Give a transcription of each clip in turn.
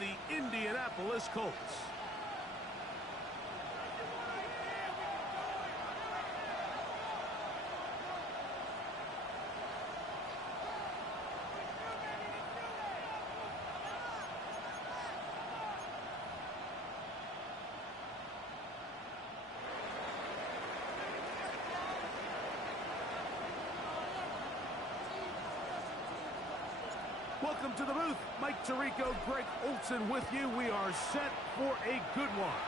the Indianapolis Colts. Welcome to the booth. Mike Tirico, Greg Olson with you. We are set for a good one.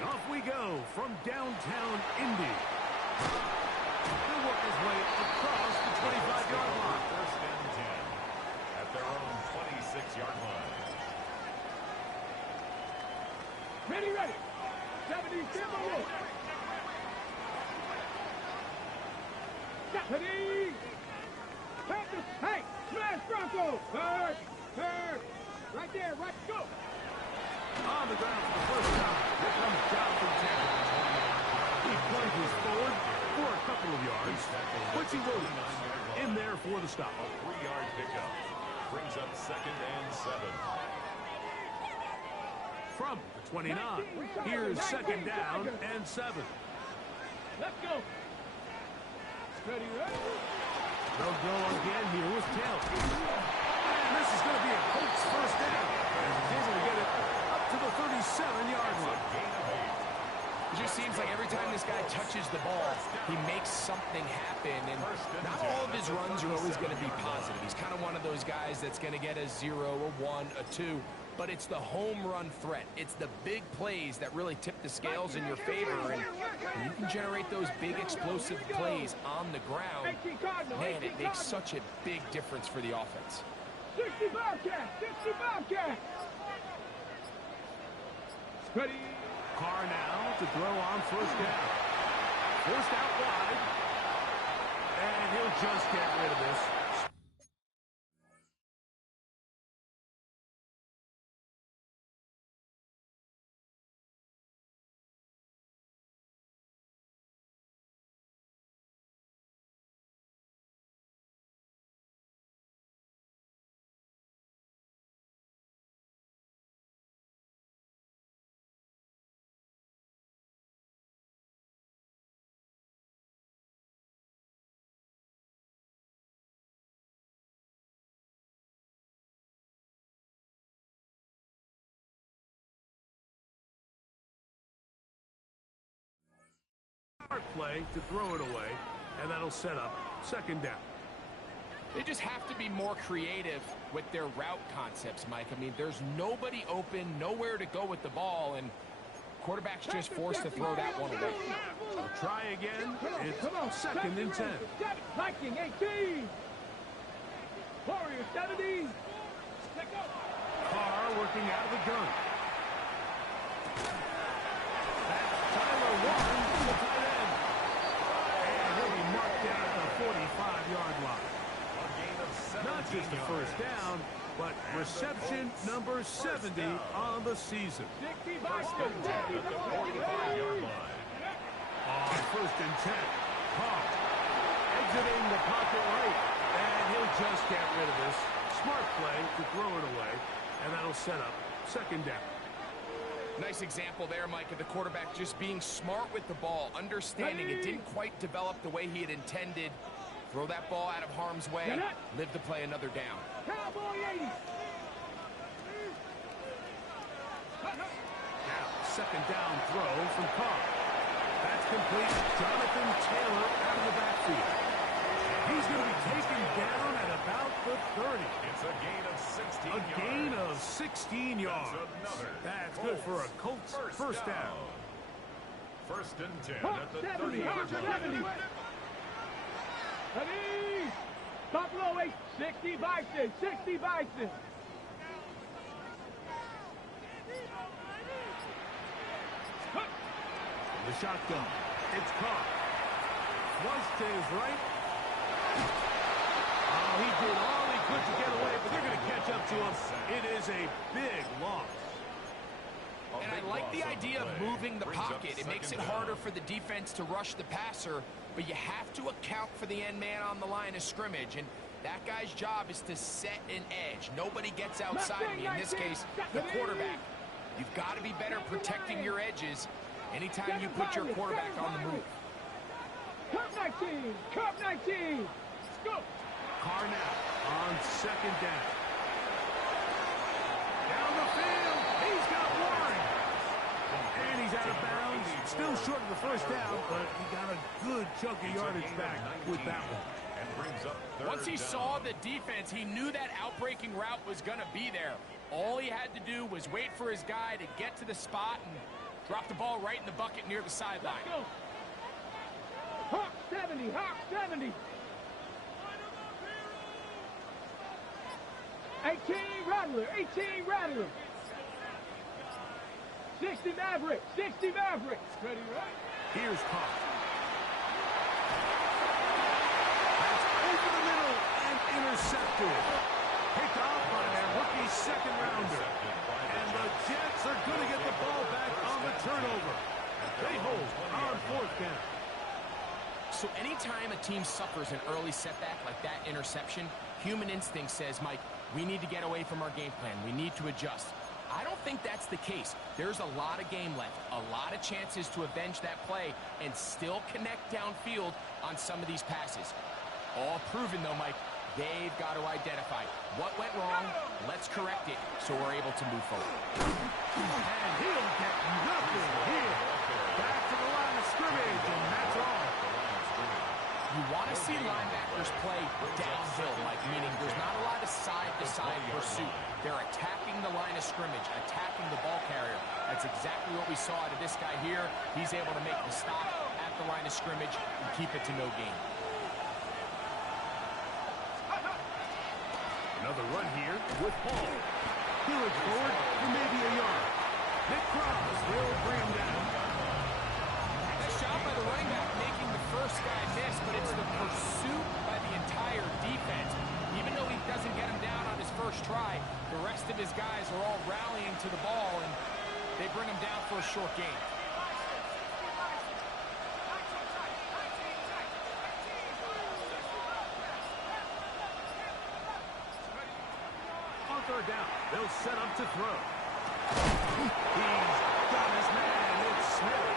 And off we go from downtown Indy. He'll work his way across the 25-yard line. First and 10 at their own 26-yard line. Ready. 70, Timberwolves. Ready. Panthers. Hey, smash Bronco. Third. Right there, go. On the ground for the first time. Here comes Jonathan Taylor. He plunges forward for a couple of yards. Quincy Williams in there for the stop. A 3-yard pickup brings up 2nd and 7. From the 29, here's 2nd down and 7. Let's go. Ready. They'll go again here with Taylor. And this is going to be a Colts first down. As he's able to get it up to the 37-yard line. It just seems like every time this guy touches the ball, he makes something happen. And not all of his runs are always going to be positive. He's kind of one of those guys that's going to get a 0, a 1, a 2. But it's the home run threat. It's the big plays that really tip the scales in your favor. And when you can generate those big explosive plays on the ground, man, it makes such a big difference for the offense. 60 Bobcat. Ready. Carr now to throw on first down. Forced out wide. And he'll just get rid of this. Play to throw it away, and that'll set up 2nd down. They just have to be more creative with their route concepts, Mike. I mean, there's nobody open, nowhere to go with the ball, and quarterback's just forced to throw that one away. So try again. It's 2nd and 10. Viking 18. Warrior 70. Carr working out of the gun. That's Tyler Warren from the tight end. And he'll be marked down at the 45-yard line. Not just the first down, but reception number 70 on the season. 1st and 10 at the 45-yard line. On 1st and 10, Carr exiting the pocket right, and he'll just get rid of this. Smart play to throw it away, and that'll set up 2nd down. Nice example there, Mike, of the quarterback just being smart with the ball, understanding it didn't quite develop the way he had intended. Throw that ball out of harm's way, live to play another down. Cowboy 80. Now, 2nd down throw from Carr. That's complete. Jonathan Taylor out of the backfield. He's going to be taken down at about the 30. It's a gain of 16 yards. A gain of 16 yards. That's good for a Colts first down. 1st and 10 at the 30-yard line. Ready. Buffalo 8. 60 Bison. 60 Bison. The shotgun. It's Carr. Once to his right. Oh, he did all he could to get away, but they're going to catch up to him. It is a big loss. And I like the idea of moving the pocket. It makes it harder for the defense to rush the passer, but you have to account for the end man on the line of scrimmage. And That guy's job is to set an edge. Nobody gets outside me, in this case, the quarterback. You've got to be better protecting your edges anytime you put your quarterback on the move. Cup 19! Cup 19! Let's go! Carr now on second down. Down the field. He's got one. And he's out of bounds. Still short of the first down, but he got a good chunk of yardage back with that one. Once he saw the defense, he knew that outbreaking route was going to be there. All he had to do was wait for his guy to get to the spot and drop the ball right in the bucket near the sideline. Hawk 70, Hawk 70. 18 Rattler, 18 Rattler. 60 Maverick, 60 Maverick. Ready, right? Here's Carr. That's over the middle and intercepted. Picked off by their rookie second rounder. And the Jets are going to get the ball back on the turnover. They hold on fourth down. So anytime a team suffers an early setback like that interception, human instinct says, Mike, we need to get away from our game plan. We need to adjust. I don't think that's the case. There's a lot of game left, a lot of chances to avenge that play and still connect downfield on some of these passes. All proven, though, Mike, they've got to identify what went wrong, let's correct it so we're able to move forward. And he'll get nothing here. Back to the line of scrimmage, and that's all. You want to see linebackers play downhill, Mike, meaning there's not a lot of side-to-side pursuit. They're attacking the line of scrimmage, attacking the ball carrier. That's exactly what we saw out of this guy here. He's able to make the stop at the line of scrimmage and keep it to no gain. Another run here with Hall. He'll forward for maybe a yard. Nick Cross will bring him down. Nice job by the running back making the first guy miss, but it's the pursuit by the entire defense. Even though he doesn't get him down on his first try, the rest of his guys are all rallying to the ball, and they bring him down for a short gain. On third down, they'll set up to throw. He's got his man. It's Smith.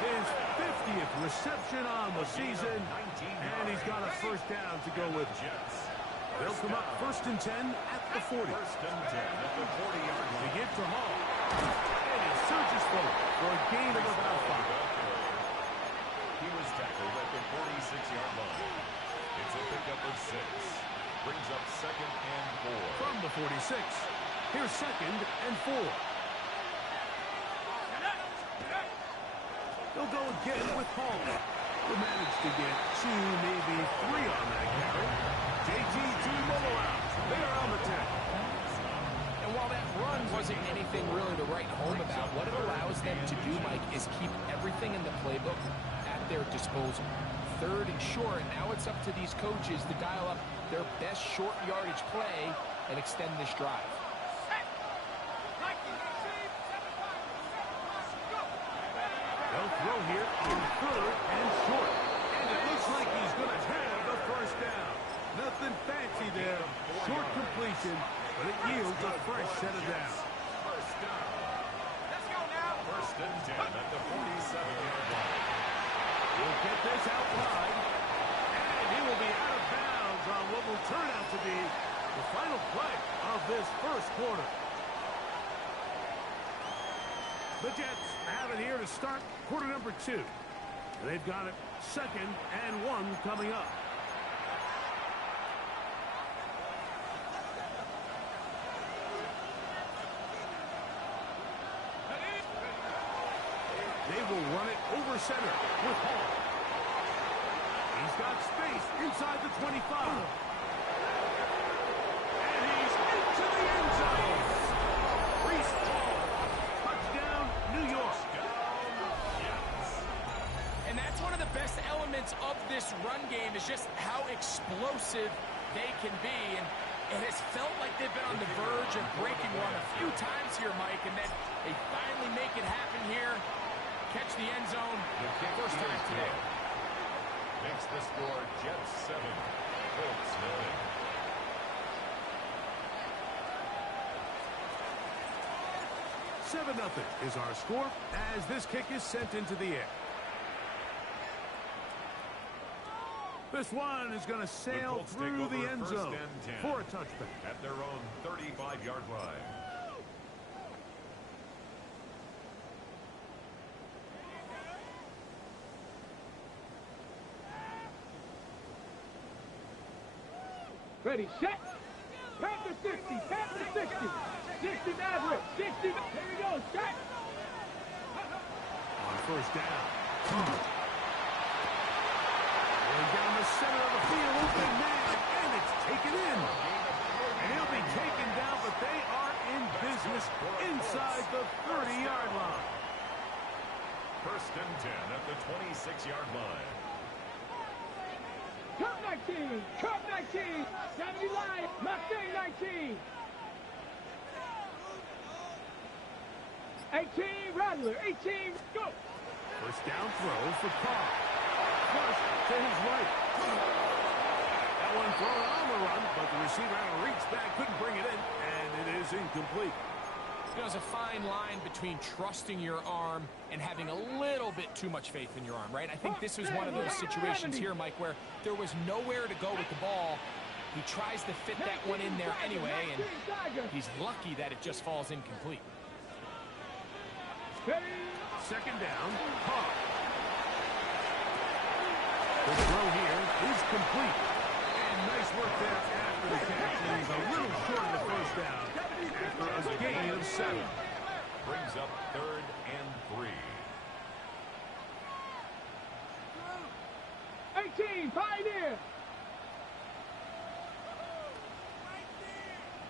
His 50th reception on the season, and he's got a first down to go with it. They'll come up 1st and 10 at the 40. 1st and 10 at the 40-yard line. They get to Hall. And he surges forward for a gain of about 5. He was tackled at the 46-yard line. It's a pickup of 6. Brings up 2nd and 4. From the 46, here's 2nd and 4. They'll go again with Hall. They managed to get 2, maybe 3 on that carry. JT Tuimoloau, they're on the 10. And while that run wasn't anything really to write home about, what it allows them to do, Mike, is keep everything in the playbook at their disposal. 3rd and short, now it's up to these coaches to dial up their best short yardage play and extend this drive. They'll throw here on 3rd and short. And it looks like he's going to have the first down. Nothing fancy there. Short completion, but it yields a fresh set of downs. First down. Let's go now. 1st and 10 at the 47-yard line. He'll get this out wide. And he will be out of bounds on what will turn out to be the final play of this first quarter. The Jets have it here to start quarter number 2. They've got it 2nd and 1 coming up. They will run it over center with Hall. He's got space inside the 25. And he's into the end zone. Reese Hall. Touchdown, New York. And that's one of the best elements of this run game is just how explosive they can be. And it has felt like they've been on the verge of breaking one a few times here, Mike, and then they finally make it happen here. Catch the end zone first time today. Makes the score Jets 7, Colts Madden. Nothing is our score as this kick is sent into the air. This one is going to sail through the end zone for a touchback. At their own 35-yard line. Ready, set. Panther 60, Panther 60. 60 Maverick, 60. Here we go, set. On first down. Going down the center of the field, open man, and it's taken in. And he'll be taken down, but they are in business inside the 30-yard line. First and 10 at the 26-yard line. Cup 19, Cup 19, 70 line, Mustang 19. 18, Rattler, 18, go. First down throw for Carr. First to his right. That one thrown on the run, but the receiver had to reach back, couldn't bring it in, and it is incomplete. There's a fine line between trusting your arm and having a little bit too much faith in your arm, right? I think this was one of those situations here, Mike, where there was nowhere to go with the ball. He tries to fit that one in there anyway, and he's lucky that it just falls incomplete. Second down, Carr. The throw here is complete. And nice work there after the catch. He's a little short of the first down after a gain of 7. Brings up 3rd and 3. 18, Pioneer.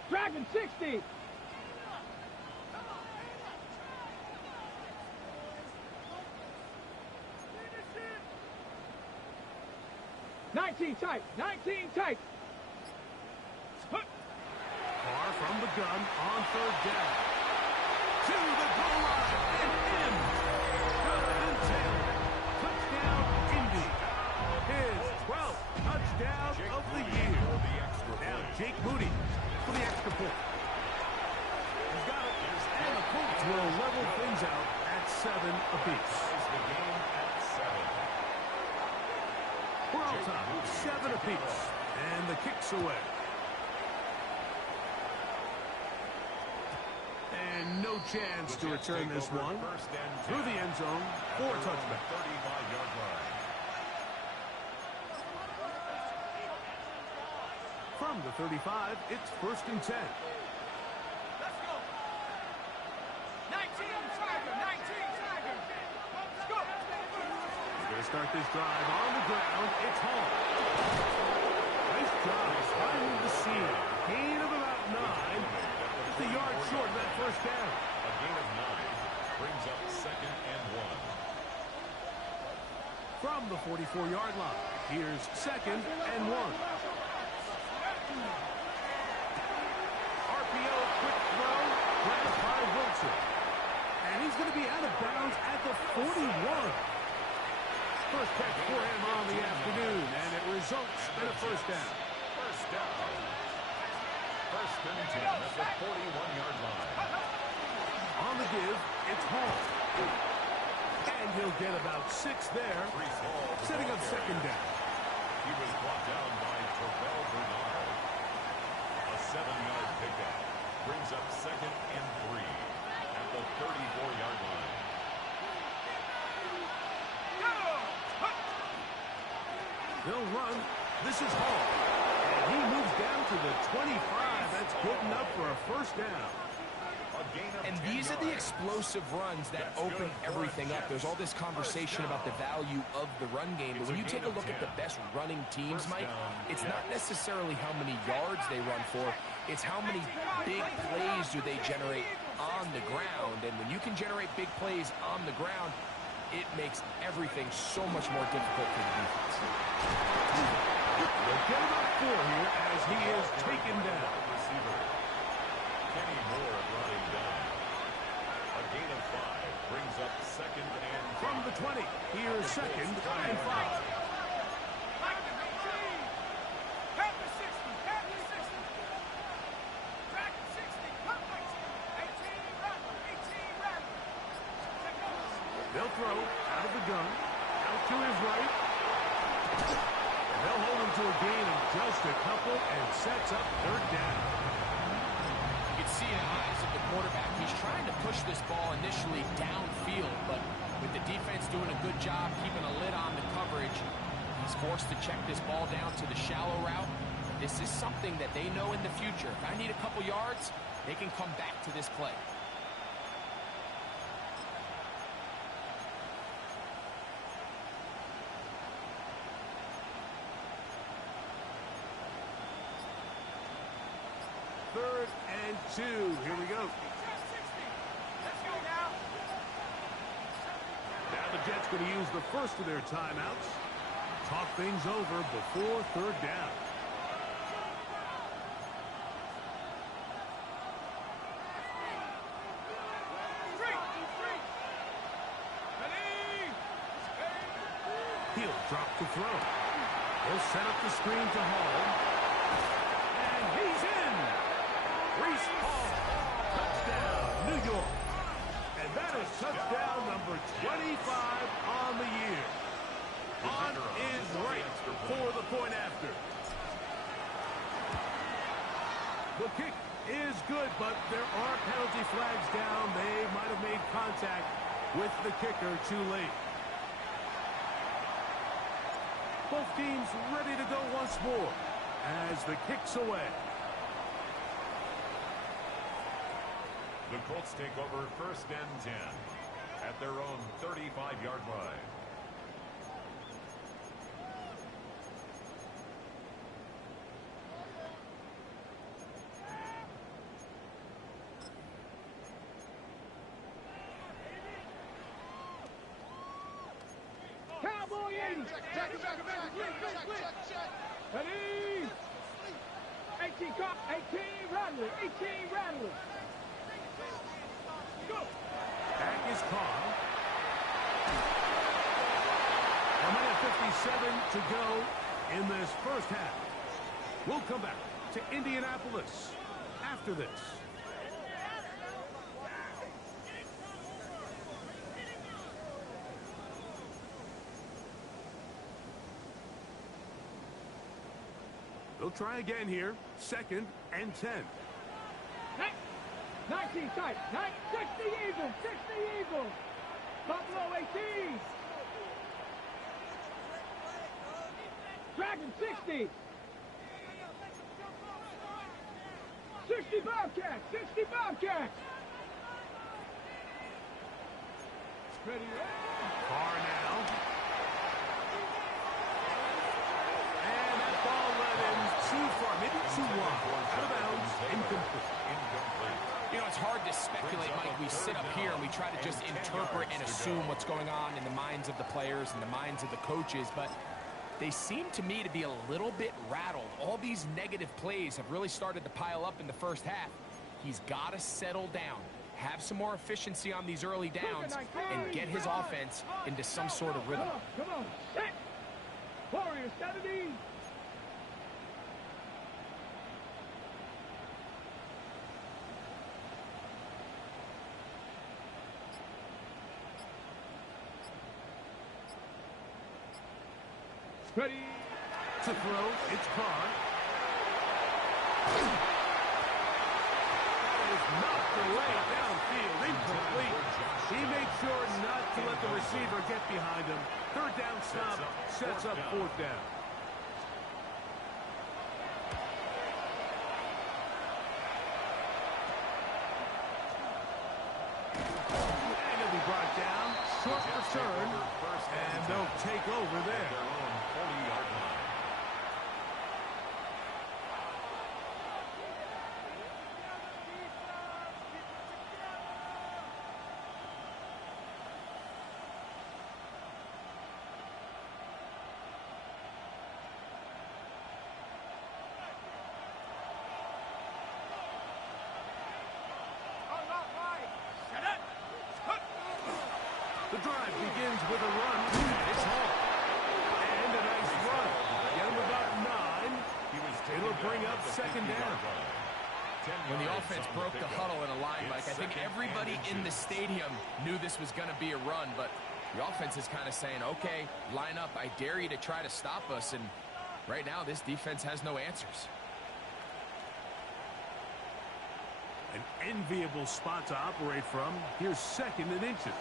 Dragon 60. Tight, 19 tight. Carr from the gun on 3rd down. To the goal line and in. Good and 10. Touchdown, Indy. His 12th touchdown of the year. Now Jake Moody for the extra point. He's got it. And the Colts will level things out at 7 apiece. The game at 7. We're all time, 7 apiece, and the kick's away. And no chance to return this one through the end zone for a touchback. 35-yard line. From the 35, it's 1st and 10. Let's go. 19 Tiger, 19 Tiger. Let's go. Going to start this drive on the ground. It's Hall. Nice job finding the seam. Gain of about 9. Just a yard short of that first down. A gain of 9 brings up 2nd and 1. From the 44-yard line, here's 2nd and 1. RPO, quick throw, grabbed by Wilson. And he's going to be out of bounds at the 41. First catch for him on the afternoon, and it results in a first down. First down. 1st and 10 at the 41-yard line. On the give, it's Hall. And he'll get about 6 there, setting up 2nd down. He was brought down by Terrell Bernard. A 7-yard pickup brings up 2nd and 3 at the 34-yard line. They'll run. This is Hall. And he moves down to the 25. That's good enough for a first down. And these are the explosive runs that open everything up. There's all this conversation about the value of the run game, but when you take a look at the best running teams, Mike, it's not necessarily how many yards they run for, it's how many big plays do they generate on the ground. And when you can generate big plays on the ground, it makes everything so much more difficult for the defense. They'll get about 4 here as he is taken down. Kenny Moore running down. A gain of 5 brings up 2nd and 5. From the 20, here's 2nd and 5. the throw, out of the gun, out to his right. And they'll hold him to a gain of just a couple and sets up third down. You can see in the eyes of the quarterback, he's trying to push this ball initially downfield, but with the defense doing a good job keeping a lid on the coverage, he's forced to check this ball down to the shallow route. This is something that they know in the future. If I need a couple yards, they can come back to this play. Third and 2. Here we go. Now the Jets going to use the first of their timeouts. Talk things over before third down. He'll drop the throw. He'll set up the screen to Hall. And he's in. Reese Hall. Touchdown, New York. And that is touchdown number 25 on the year. On is right for the point after. The kick is good, but there are penalty flags down. They might have made contact with the kicker too late. Both teams ready to go once more as the kick's away. The Colts take over first and 10 at their own 35-yard line. Cowboy 80. Ready. 18 Rattler. 18 Rattler. Go. Back is Carr. A minute 57 to go in this first half. We'll come back to Indianapolis after this. They'll try again here. Second and 10. 19 tight. 60 even. 60 even. Buffalo 18. Dragon 60. 60 Bobcats. 60 Bobcats. Ready. Carr now. And that ball led him too far, maybe too wide. Out of bounds, incomplete. You know, it's hard to speculate, Mike. We sit up here and we try to just interpret and assume what's going on in the minds of the players and the minds of the coaches, but they seem to me to be a little bit rattled. All these negative plays have really started to pile up in the first half. He's got to settle down, have some more efficiency on these early downs, and get his offense into some sort of rhythm. Come on. Set. Warriors 70. Ready. To throw, it's Carr. That is knocked away downfield, incomplete. He made sure not to let the receiver get behind him. Third down stop sets up fourth down. And he'll be brought down, short return, and they'll take over there. 40-yard line. The drive begins with a run. It's Hall. And a nice run. Get him about 9. It'll bring up second down. When the offense broke the huddle in a line, Mike, I think everybody in the stadium knew this was going to be a run, but The offense is kind of saying, okay, line up. I dare you to try to stop us. And right now, this defense has no answers. An enviable spot to operate from. Here's 2nd and inches.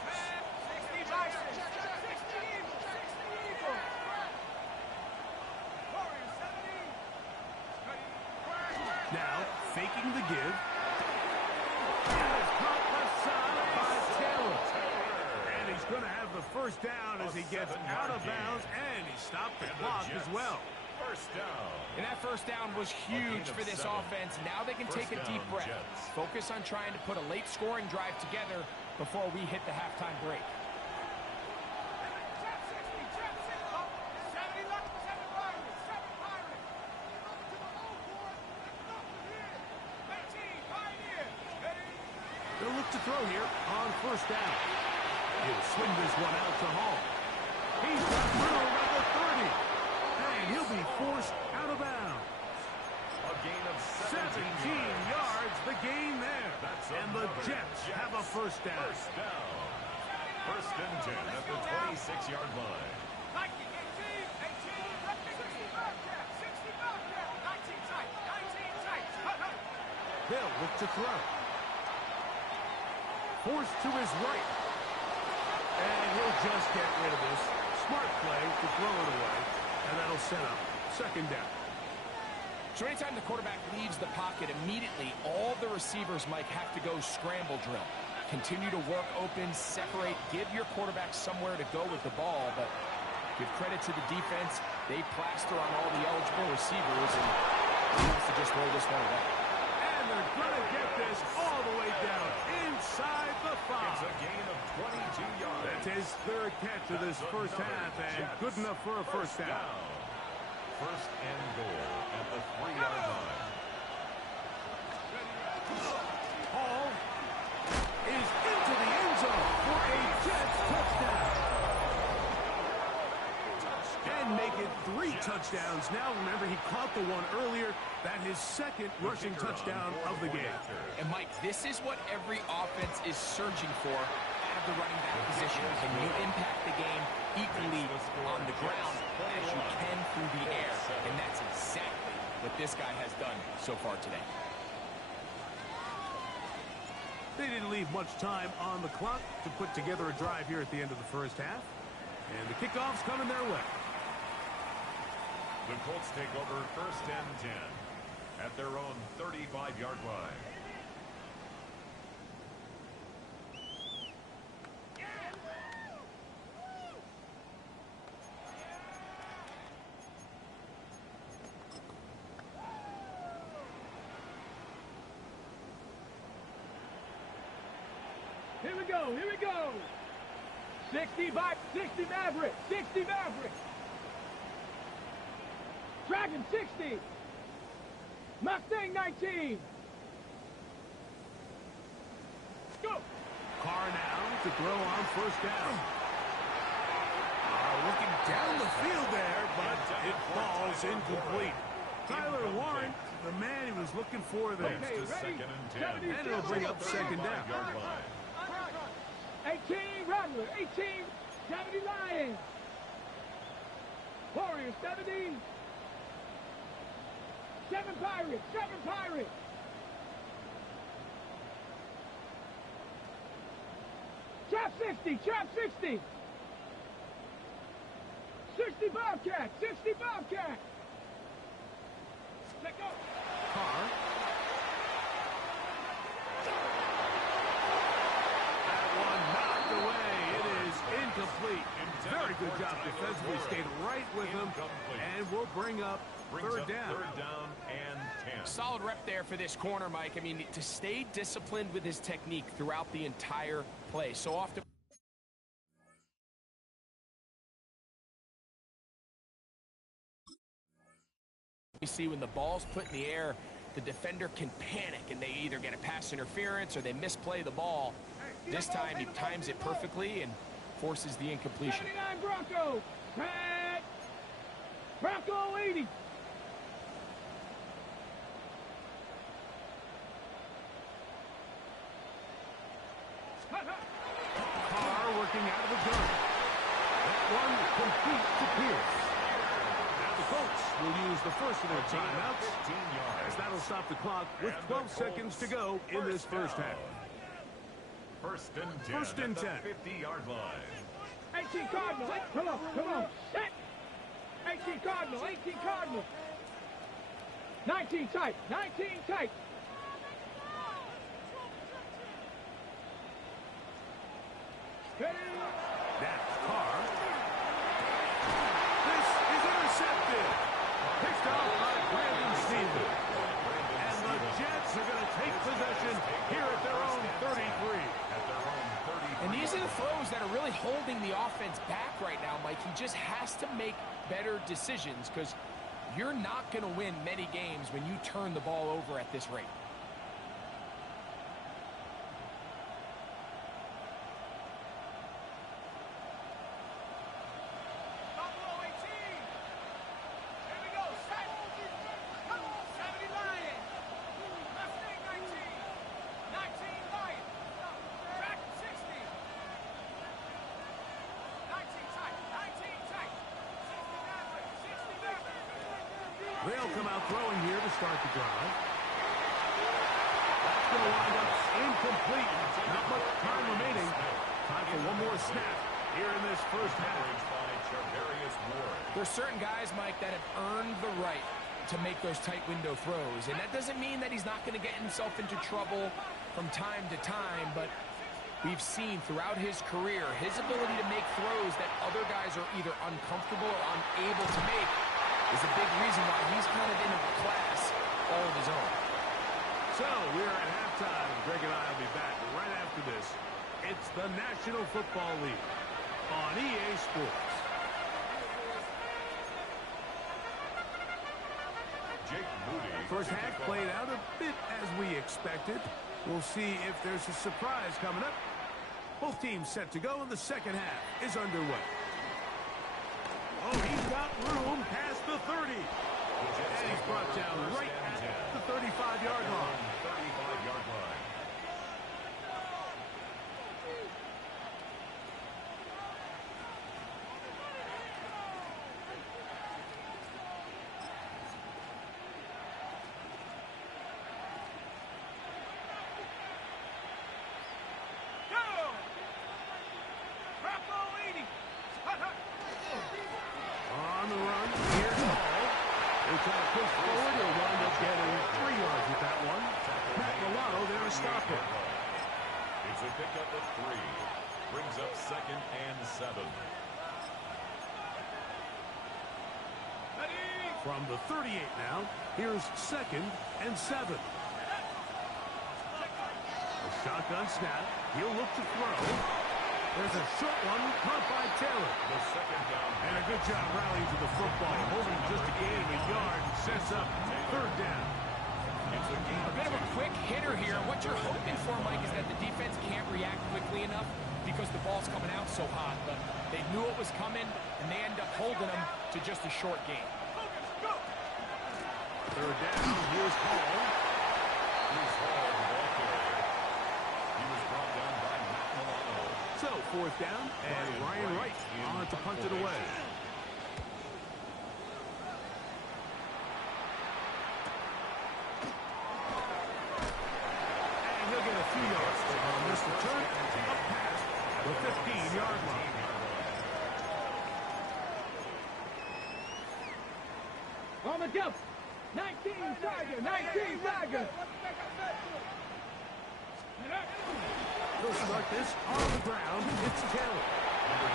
Now, faking the give. And he's going to have the first down as he gets out of bounds, and he stopped the clock as well. First down. And that first down was huge for this offense. Now they can take a deep breath. Focus on trying to put a late scoring drive together before we hit the halftime break. They'll look to throw here on first down. He'll swing this one out to Hall. He's got room at the 30. And he'll be forced out of bounds. A gain of 17 yards, the gain there. And the Jets have a first down. First down. First and 10 at the 26-yard line. They'll look to throw. Forced to his right. And he'll just get rid of this. Smart play to throw it away. And that'll set up 2nd down. So anytime the quarterback leaves the pocket, immediately all the receivers might have to go scramble drill. Continue to work open, separate, give your quarterback somewhere to go with the ball. But give credit to the defense. They plaster on all the eligible receivers, and he wants to just roll this one away. And they're going to get this all the way down inside the 5. It's a gain of 22 yards. That's his 3rd catch of this first half, and good enough for a first down. First and goal at the 3-yard line. Hall is into the end zone for a Jets touchdown. And make it 3 touchdowns. Now, remember, he caught the one earlier. That his 2nd rushing touchdown of the game. And, Mike, this is what every offense is searching for out of the running back position. Can you impact the game equally on the ground as you can through the air? And that's exactly what this guy has done so far today. They didn't leave much time on the clock to put together a drive here at the end of the first half. And the kickoff's coming their way. The Colts take over first and 10 at their own 35-yard line. Here we go, here we go. 60 Maverick, 60 Maverick. Dragon 60. Mustang 19. Go. Carr now to throw on first down. Looking down the field there, but it falls incomplete. Tyler Warren, the man he was looking for there. Okay, ready? 2nd and 10. And it'll bring up 2nd down. 5-yard line. 18 Rattler, 18 70 Lions. Warriors 70. 7 Pirates, 7 Pirates. Trap 60, Trap 60. 60 Bobcat, 60 Bobcat. Let go. Carr. That one knocked away. It is incomplete. Very good job defensively. Stayed right with him. And we'll bring up third down. 3rd down and 10. Solid rep there for this corner, Mike. I mean, to stay disciplined with his technique throughout the entire play. So often you see when the ball's put in the air, the defender can panic and they either get a pass interference or they misplay the ball. This time he times it perfectly and forces the incompletion. 79 Bronco. Pat. Bronco 80. Carr working out of the gun. That one complete to Pierce. Now the Colts will use the first of their timeouts, as that'll stop the clock with 12 seconds to go in this first half. First and 10. First and 10. 50-yard line. 18 Cardinal. Come on. Set. 18 Cardinal. 18 Cardinal. 19 tight. 19 tight. That's Carr. This is intercepted. Picked off by Brandon Stevens. And the Jets are going to take possession here at their own 33. And these are the throws that are really holding the offense back right now, Mike. He just has to make better decisions because you're not going to win many games when you turn the ball over at this rate. They'll come out throwing here to start the drive. That's going to wind up incomplete. Not much time remaining. Time for one more snap here in this first half. There's certain guys, Mike, that have earned the right to make those tight window throws. And that doesn't mean that he's not going to get himself into trouble from time to time, but we've seen throughout his career his ability to make throws that other guys are either uncomfortable or unable to make is a big reason why he's kind of in a class all of his own. So we're at halftime. Greg and I will be back right after this. It's the National Football League on EA Sports. First half played out a bit as we expected. We'll see if there's a surprise coming up. Both teams set to go, and the second half is underway. Oh, he's got room past the 30. And he's brought down right at the 35-yard line. 35-yard line. On the run, here's Hall. They try to push forward. He'll wind up getting 3 yards with that one. Matt Milano there to stop it. It's a pickup of 3. Brings up second and 7. From the 38 now, here's second and 7. A shotgun snap. He'll look to throw. There's a short one caught by Taylor. The second down. And a good job rallying to the football. Holding just a gain of a yard and sets up third down. It's a game. A bit of a quick hitter here. What you're hoping for, Mike, is that the defense can't react quickly enough because the ball's coming out so hot. But they knew it was coming, and they end up holding them to just a short gain. Third down. Here's Hall. Here's Hall, the ball carrier. He was brought down by Matt Milano. So, fourth down, and Ryan Wright on to punt it away. And he'll get a few yards on this return up past the 15-yard line. On the jump. 19 Tiger. 19 Tiger. He'll start this on the ground. It's Taylor.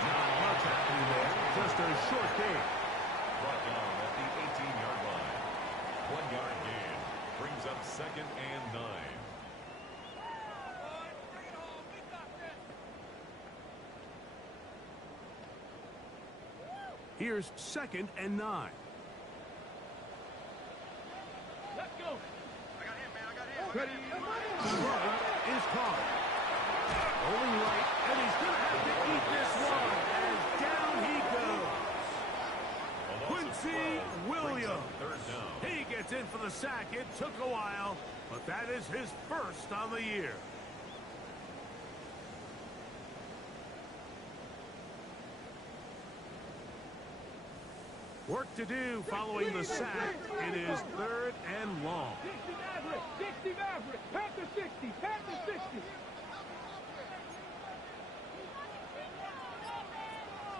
Not much happening there. Just a short gain. Brought down at the 18-yard line. 1-yard gain. Brings up second and 9. Here's second and 9. Let's go. Ready. Is caught. Rolling right, and he's going to have to eat this one as down he goes. Quincy Williams. Third down. He gets in for the sack. It took a while, but that is his first on the year. Work to do following the sack. It is 3rd and long. 60 Maverick. Panther 60. Panther 60.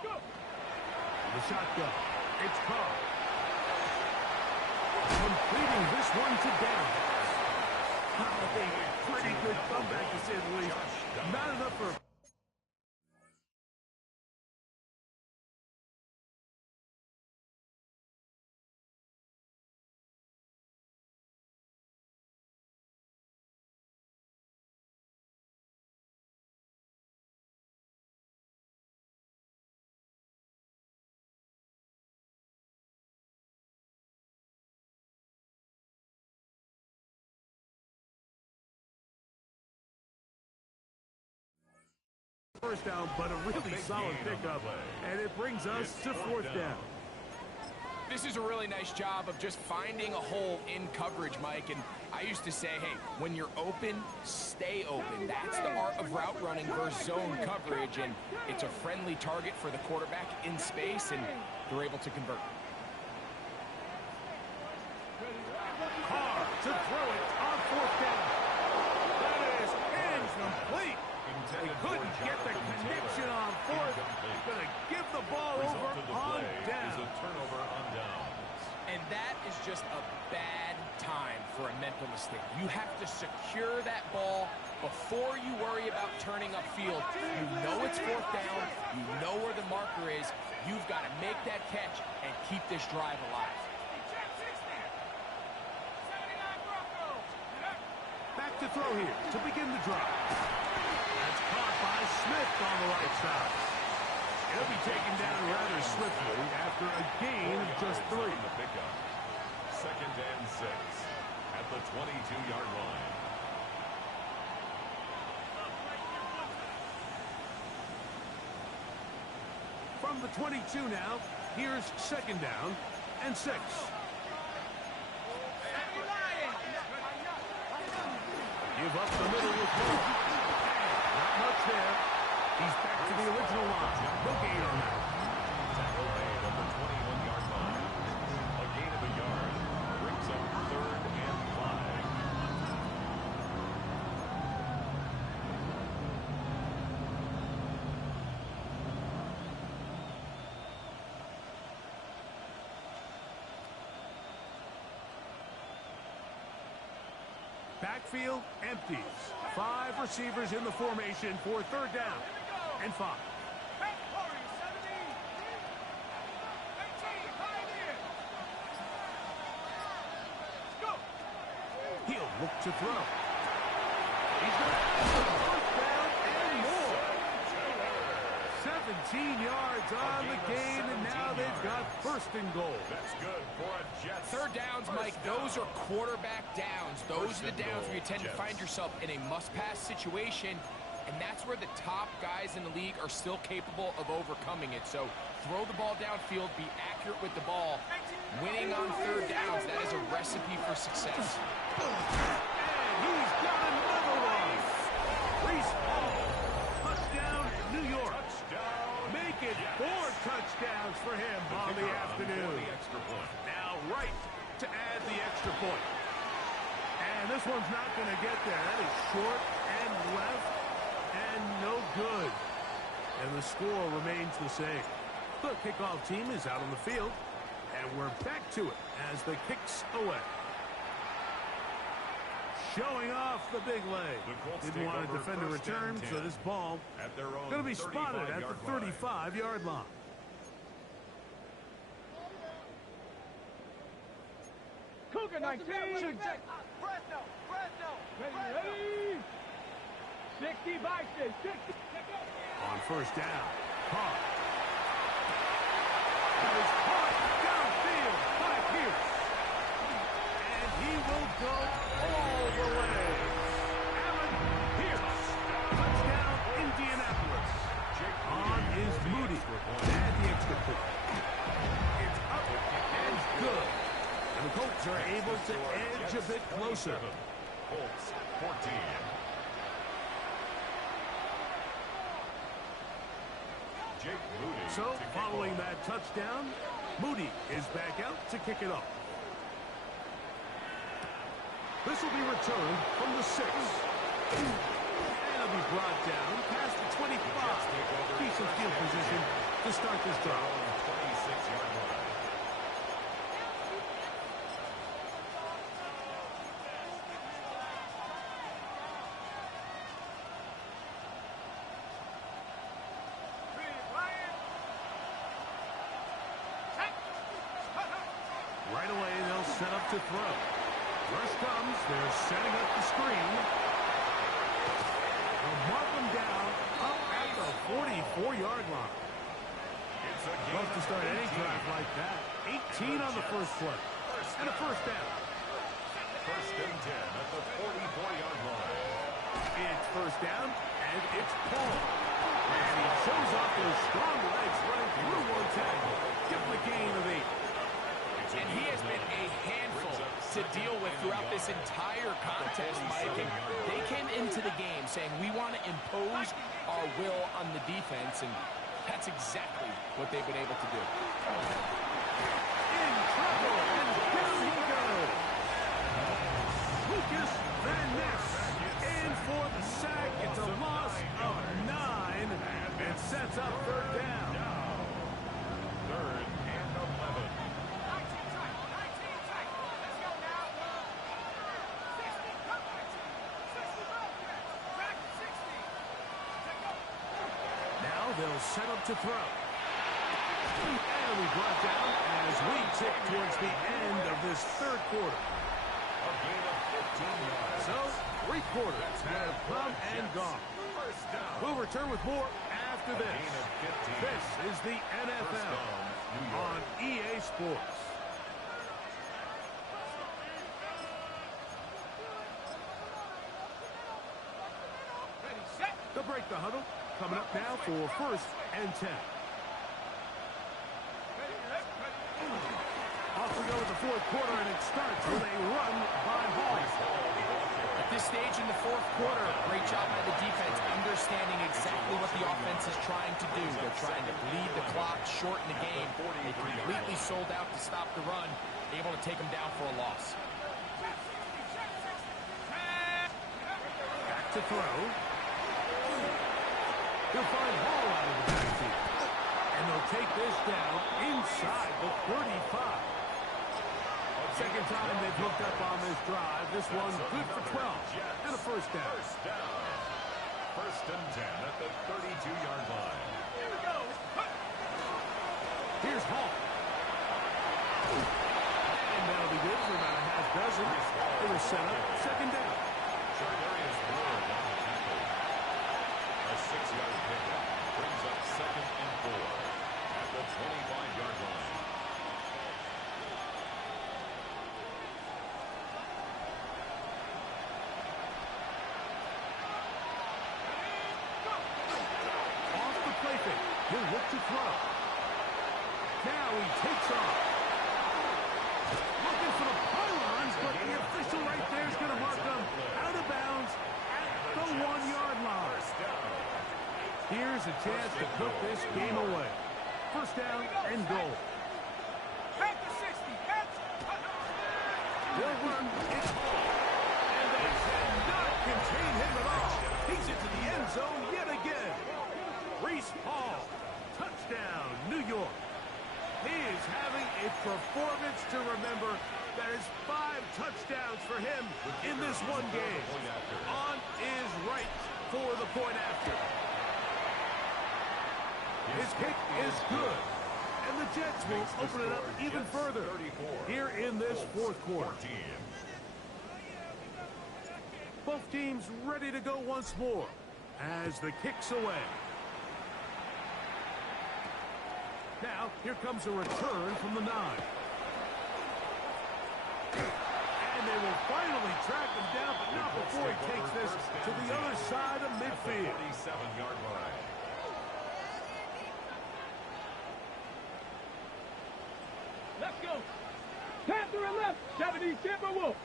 Go. The shotgun. It's Carr. Completing this one to down. A pretty good comeback, to say the least. Not enough for... First down, but a really solid pickup, and it brings us to 4th down. This is a really nice job of just finding a hole in coverage, Mike. And I used to say, hey, when you're open, stay open. That's the art of route running versus zone coverage, and it's a friendly target for the quarterback in space, and they're able to convert. Carr to throw it on 4th down. That is incomplete. He couldn't get the connection on 4th. Going to give the ball over on down. Is a turnover on downs. And that is just a bad time for a mental mistake. You have to secure that ball before you worry about turning upfield. You know it's 4th down. You know where the marker is. You've got to make that catch and keep this drive alive. Back to throw here to begin the drive. That's caught by Smith on the right side. He'll be taken down rather swiftly after a gain of just 3. The pickup. 2nd and 6 at the 22-yard line. From the 22 now, here's 2nd down and 6. Give up the middle with 1. Not much there. He's back to the original line. No gain on that. Tackle made at the 21-yard line. A gain of a yard brings up 3rd and 5. Backfield empties. 5 receivers in the formation for 3rd down and 5. He'll look to throw. He's going to 1st down and more. 17 yards on the gain, and now they've got 1st and goal. That's good for a Jets. 3rd downs, Mike, those are quarterback downs. Those are the downs where you tend to find yourself in a must-pass situation, and that's where the top guys in the league are still capable of overcoming it. So throw the ball downfield, be accurate with the ball. Winning on 3rd downs, that is a recipe for success. And he's got another one. Reese Hall. Touchdown, New York. Make it 4 touchdowns for him on the afternoon. Now right to add the extra point. And this one's not going to get there. That is short and left and no good. And the score remains the same. The kickoff team is out on the field. And we're back to it as the kicks away. Showing off the big leg. Didn't want to defend a return, so this ball going to be spotted at the 35-yard line. Cougar 19. Ready. 60 Bison. 60. On 1st down. Carr. That is caught downfield by Pierce. And he will go all the way. Allen Pierce. Touchdown, Indianapolis. On is Moody. And the extra point. It's up and good. And the Colts are able to edge a bit closer. Colts 14. So, following that touchdown, Moody is back out to kick it off. This will be returned from the 6. And it'll be brought down past the 25. Decent field position to start this drive. 26-yard line. Right away, they'll set up to throw. Rush comes. They're setting up the screen. They'll mark them down up at the 44-yard line. Love to start any drive like that. 18 on the first play. And a first down. First and 10 at the 44-yard line. It's first down, and it's Paul. And he shows off those strong legs running through one tackle. Give him a gain of 8. And he has been a handful to deal with throughout this entire contest, Mike. And they came into the game saying, we want to impose our will on the defense, and that's exactly what they've been able to do. In trouble, and down he goes. Lucas Van Ness in for the sack. It's a loss of 9, and sets up third down. Third and 11. They'll set up to throw. And we brought down as we tick towards the end of this third quarter. A gain of 15 yards. So, 3 quarters have come and gone. We'll return with more after this. This is the NFL on EA Sports. They'll break the huddle. Coming up now for first and 10. Off we go with the fourth quarter, and it starts with a run by Hall. At this stage in the fourth quarter, great job by the defense, understanding exactly what the offense is trying to do. They're trying to bleed the clock, shorten the game. They completely sold out to stop the run, able to take them down for a loss. Back to throw. He'll find Hall out of the backfield. And they'll take this down inside the 35. Second time they've hooked up on this drive. This one good for 12. And a first down. First and 10 at the 32-yard line. Here we go. Here's Hall. And that'll be good for about a half dozen. It'll set up second down. Chargarius Ward on the tackle. A 6-yard pickup brings up second and 4 at the 25-yard line. Off the play fake. He'll look to throw. Now he takes off. Looking for the pylons, but the official right there is going to mark them out of bounds at the 1-yard line. Here's a chance to put this game away. First down and goal. Back to 60. They'll run. It's Hall. And they cannot contain him at all. He's into the end zone yet again. Reese Hall. Touchdown, New York. He is having a performance to remember. That is 5 touchdowns for him in this one game. On is right for the point after. His kick is good. And the Jets will open it up even further here in this fourth quarter. Both teams ready to go once more as the kick's away. Now, here comes a return from the 9. And they will finally track him down, but not before he takes this to the other side of midfield. 47-yard line. Let's go. Panther and left. 70 Timberwolves.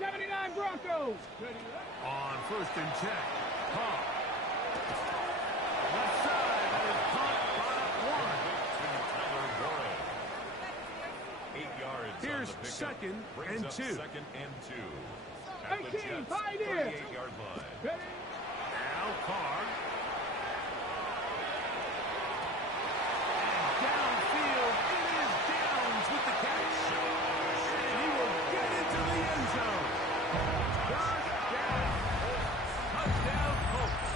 79 Broncos. On first and 10. Carr. Left side, that is caught by Warren. 8 yards. Here's on the pickup. second Brings and up 2. Second and 2. At the 18, Jets' tight end. 38-yard line. Ready? Now Carr. And downfield, it is Downs with the catch. And he will get into the end zone. Third down. Touchdown, Colts.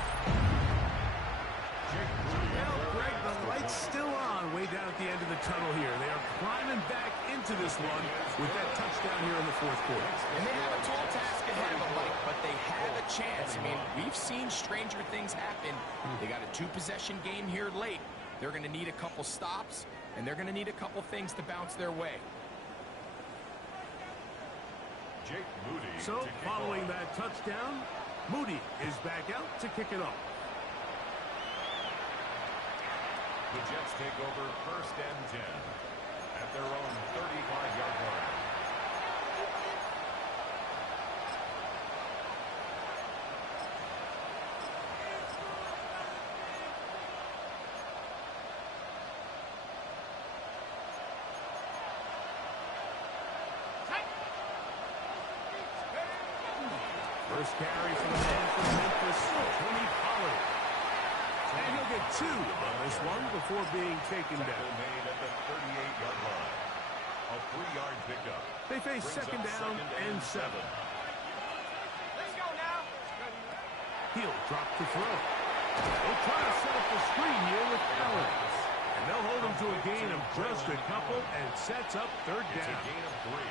Well, Greg, the light's still on way down at the end of the tunnel here. They are climbing back into this one with that touchdown here in the fourth quarter. And they have a tall task ahead of them, Mike, but they have a chance. I mean, we've seen stranger things happen. They got a 2-possession game here late. They're going to need a couple stops, and they're going to need a couple things to bounce their way. Jake Moody. So, to kick following off. that touchdown, Moody is back out to kick it off. The Jets take over first and 10 at their own 35-yard line. First carry for the man from Memphis, Tony Pollard. And he'll get 2 on this one before being taken Tackle down. made at the 38-yard line. A 3-yard pickup. They face Brings second up down and 7. Let's go now. He'll drop the throw. They'll try to set up the screen here with Allen. And they'll hold him to a gain of just a couple and sets up third It's a down. gain of 3.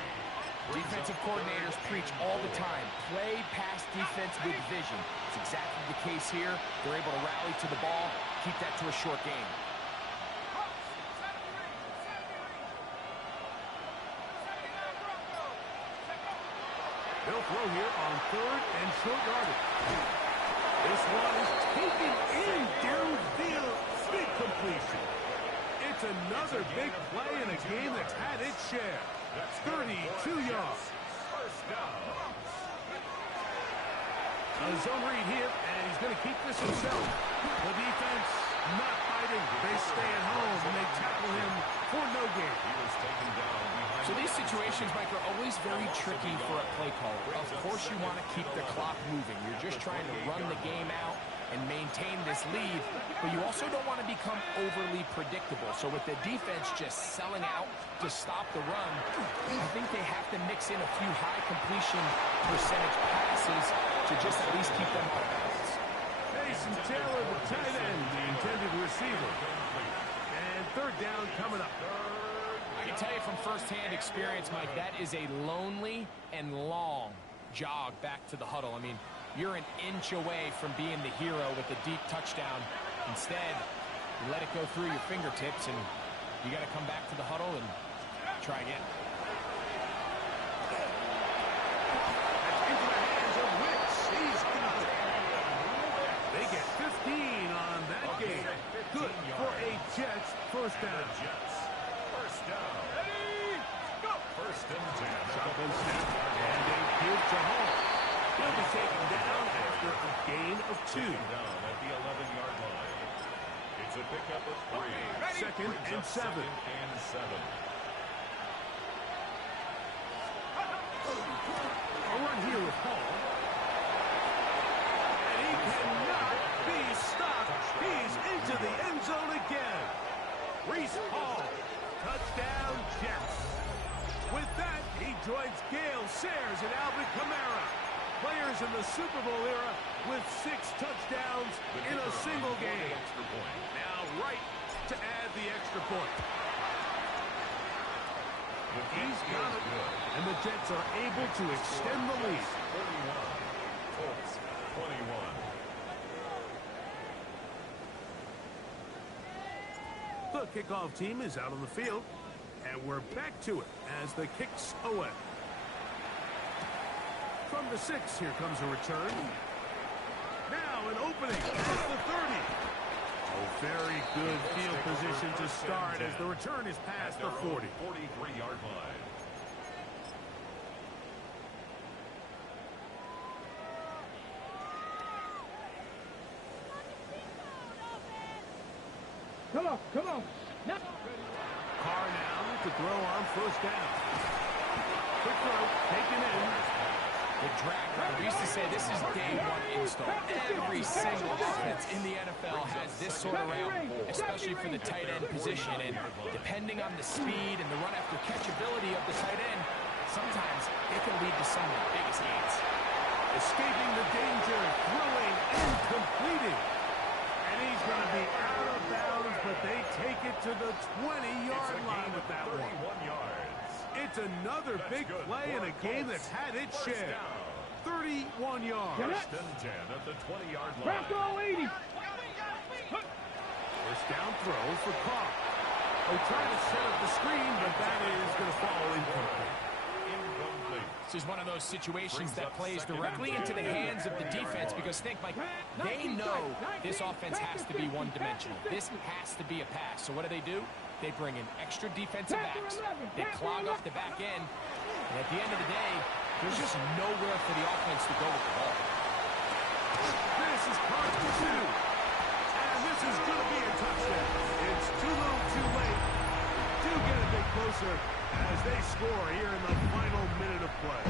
Defensive coordinators preach all the time, play pass defense with vision. It's exactly the case here. They're able to rally to the ball, keep that to a short game. They'll throw here on third and short yardage. This one is taken in downfield. Big completion. It's another big play in a game that's had its share. 32 yards. First down. A zone read here, and he's going to keep this himself. The defense not fighting. They stay at home, and they tackle him for no gain. He was taken down behind. So these situations, Mike, are always very tricky for a play caller. Of course you want to keep the clock moving. You're just trying to run the game out and maintain this lead, but you also don't want to become overly predictable. So with the defense just selling out to stop the run, I think they have to mix in a few high completion percentage passes to just at least keep them off balance. Mason Taylor, the tight end, the intended receiver. And third down coming up. I can tell you from firsthand experience, Mike, that is a lonely and long jog back to the huddle. I mean, you're an inch away from being the hero with a deep touchdown. Instead, you let it go through your fingertips, and you got to come back to the huddle and try again. Into the hands of Wicks. He's got it. They get 15 on that game. Good for a Jets first down. Jets. First down. First and 10. Shotgun snap, and they give to Hall. He'll be taken down after a gain of 2. Down at the 11-yard line. It's a pickup of 3. Second Brings and up 7. Second and 7. A run here with Hall. And he cannot be stopped. He's into the end zone again. Reese Hall, touchdown Jets. With that, he joins Gale Sayers and Alvin Kamara, players in the Super Bowl era with 6 touchdowns in a single game. Now right to add the extra point. He's got it, and the Jets are able to extend the lead. 41. Colts 21. The kickoff team is out on the field, and we're back to it as the kicks away. From the 6, here comes a return. Now an opening at the 30. Oh, very good field position to start as the return is past the 40. 43-yard line. Come on. Now. Carr now to throw on first down. Quick throw, taken in. The drag route, we used to say this is day one install. Every single offense in the NFL has this sort of route, especially for the tight end position. And depending on the speed and the run after catch ability of the tight end, sometimes it can lead to some of the biggest gains. Escaping the danger, throwing and completing. And he's going to be out of bounds, but they take it to the 20-yard line with that one. 31 yards. It's another big play in a game that's had its share. 31 yards. First and 10 at the 20-yard line. Bronco 80. First down throw for Carr. They try to set up the screen, but that is going to fall incomplete. This is one of those situations that plays directly into the hands of the defense because think, Mike, they know this offense has to be one-dimensional. This has to be a pass. So what do? They bring in extra defensive backs. They clog off the back end. And at the end of the day, there's just nowhere for the offense to go with the ball. This is caught for two. And this is going to be a touchdown. It's too little too late. Do get a bit closer as they score here in the final minute of play.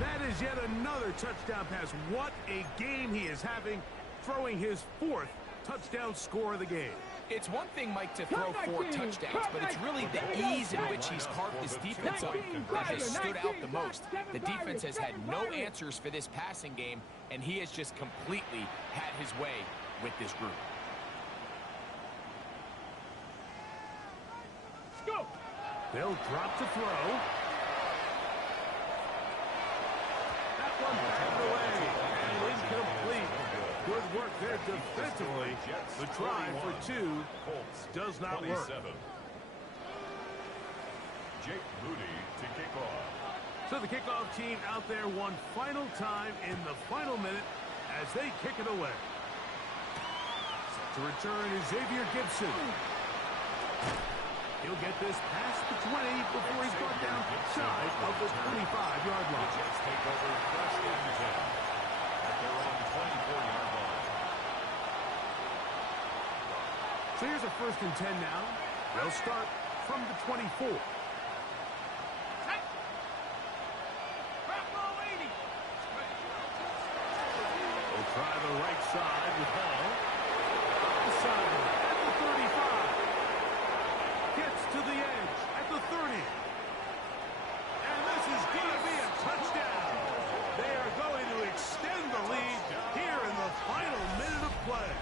That is yet another touchdown pass. What a game he is having, throwing his 4th touchdown score of the game. It's one thing, Mike, to throw 4 touchdowns, but it's really the ease in which he's carved this defense up that has stood out the most. The defense has had no answers for this passing game, and he has just completely had his way with this group. Go. They'll drop to throw. That one batted away and incomplete. Good work there defensively. The try for 2 does not work. Jake Moody to kick off. So the kickoff team out there one final time in the final minute as they kick it away. To return is Xavier Gibson. He'll get this past the 20 before he's brought down side of the 25-yard line. Jets take over first and 10 at their own 24-yard line. So here's a first and 10 now. They'll start from the 24. They'll try the right side with Hall. Outside at the 35. Gets to the edge at the 30. And this is going to be a touchdown. They are going to extend the lead here in the final minute of play.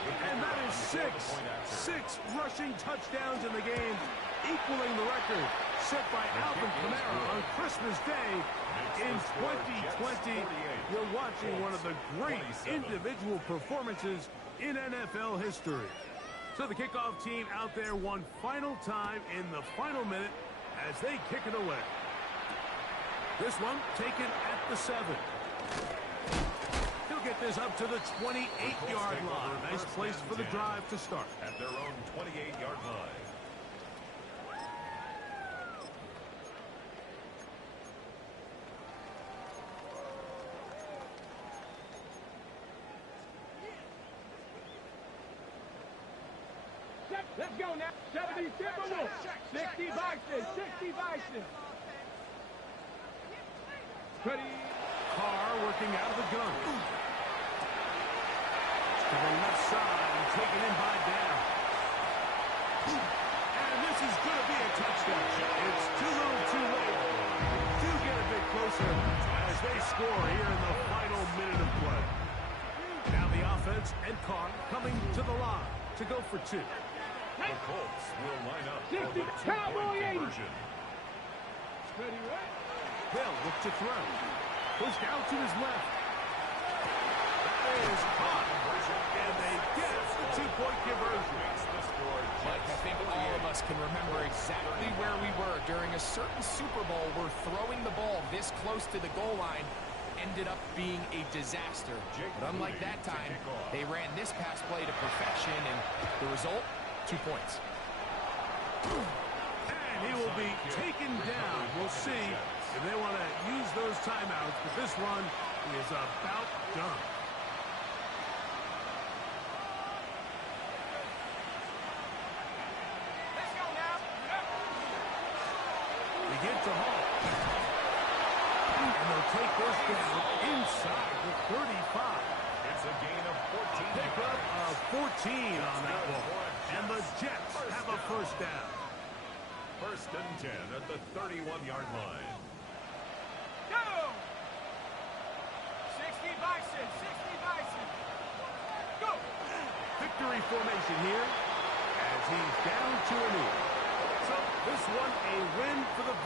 And that is 6 rushing touchdowns in the game, equaling the record set by Alvin Kamara on Christmas Day in 2020. You're watching one of the great individual performances in NFL history. So the kickoff team out there one final time in the final minute as they kick it away. This one taken at the 7. He'll get this up to the 28-yard line. Nice place for the drive to start. At their own 28-yard line. Let's go now. 70 Timberwolves. 60 Bison. 60 Bison. Ready. Carr working out of the gun. To the left side and taken in by Down. And this is going to be a touchdown. It's too little too late. Do get a bit closer as they score here in the final minute of play. Now the offense and Carr coming to the line to go for 2. The Colts will line up for 60 the Cowboy 80. conversion. Ready, right? They'll look to throw. Pushed out to his left. That is caught. And they get the 2-point conversion. Mike, I think all of us can remember exactly where we were during a certain Super Bowl where throwing the ball this close to the goal line ended up being a disaster. But unlike that time, they ran this pass play to perfection, and the result, 2 points. And he will be taken down. We'll see if they want to use those timeouts, but this one is about done. pickup of 14 on that ball. And the Jets have a first down. First and 10 at the 31-yard line. Go! 60 Bison, 60 Bison. Go! Victory formation here as he's down to a knee. So this one a win for the